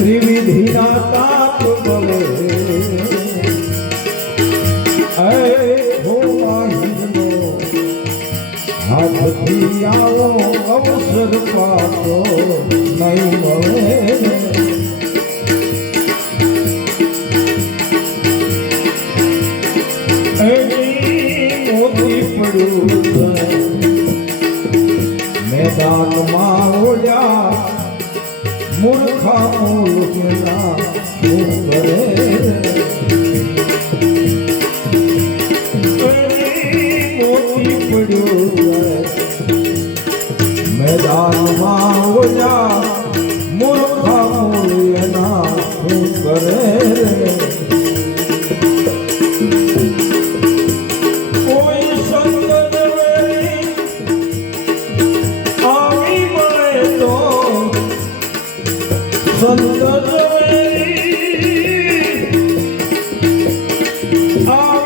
ત્રિવિધિના તાપ હાથથી આવો અવસર પાતો નહીં મળે મેદાનમાં મેદાનમાં ઓજા મૂર્ખા મૂલ્યના શું કરે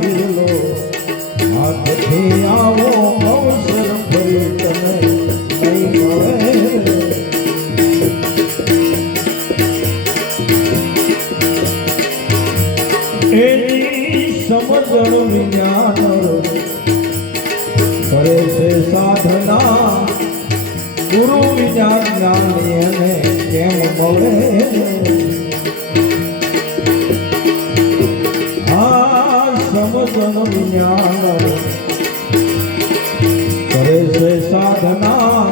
હિરલો હાથથી આવો અવસર ફરી તમે એની સમજણ વિજ્ઞાન કરે છે સાધના. ગુરુ વિજ્ઞાન જ્ઞાન એને કેમ મળે? વિજ્ઞાન કરે છે સાધના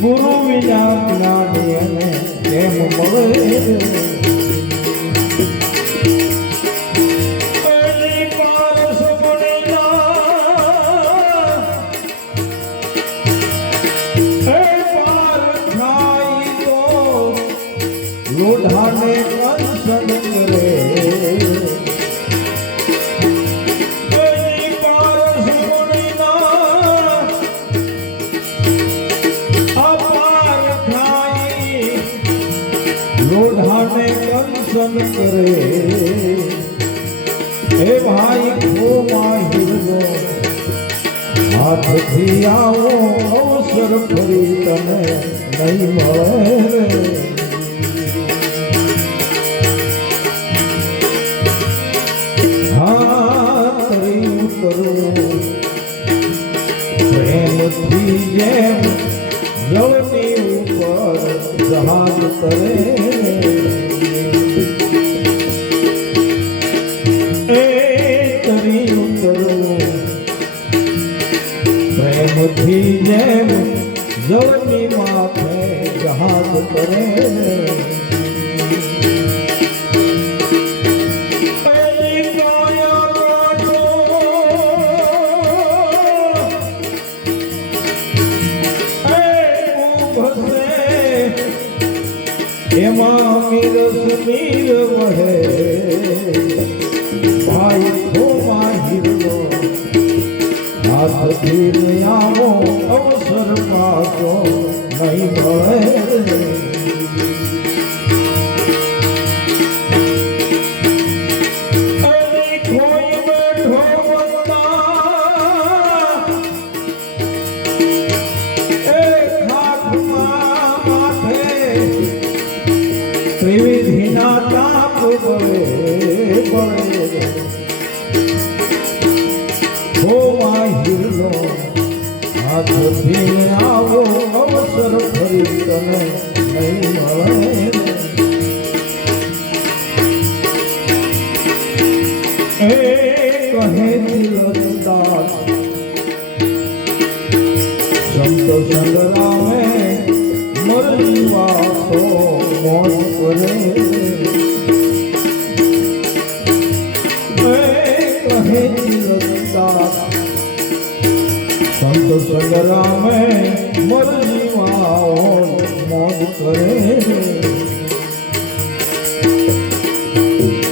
ગુરુ વિના જ્ઞાની અને કેમ મળે. લોઢાને કંસન કરે હે ભાઈ ખોમાં હિરલો હાથથી આવો અવસર ફરી તને નહીં મળે હાથ રહ્યું કરું પ્રેમથી જેમ જળની ઉપર જહાજ એ તરી ઉતરવું પ્રેમથી જેમ જળની માથે જહાજ કરે એમાં મીરસ મીર વહે ભાઈ ખોમાં હિરલો હાથથી આવો અવસર પાછો નહીં મળે. ત્રિવિધિના તાપ બળે બળે હોમાં હિરલો હાથથી આવો અવસર ફરી તને નહીં મળે એ કહે તિલકદાસ સંત સંગ્રામે વાસો મોજ કરે સંત સંગરામે મરજી વાઓ મોજ કરે.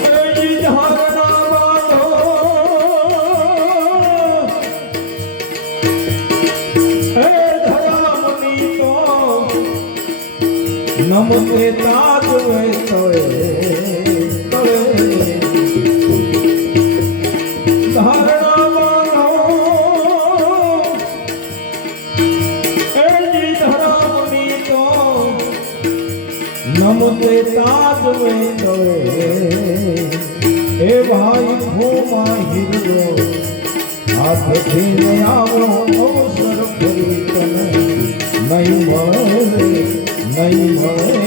એ ધારણા બાંધો હે ધરામની તો નમતે તાજ વે નમતે તાજ તળે એ ભાઈ ભૂમા હિરલો હાથથી આવો અવસર ફરી તને નહીં મળે નહીં મળે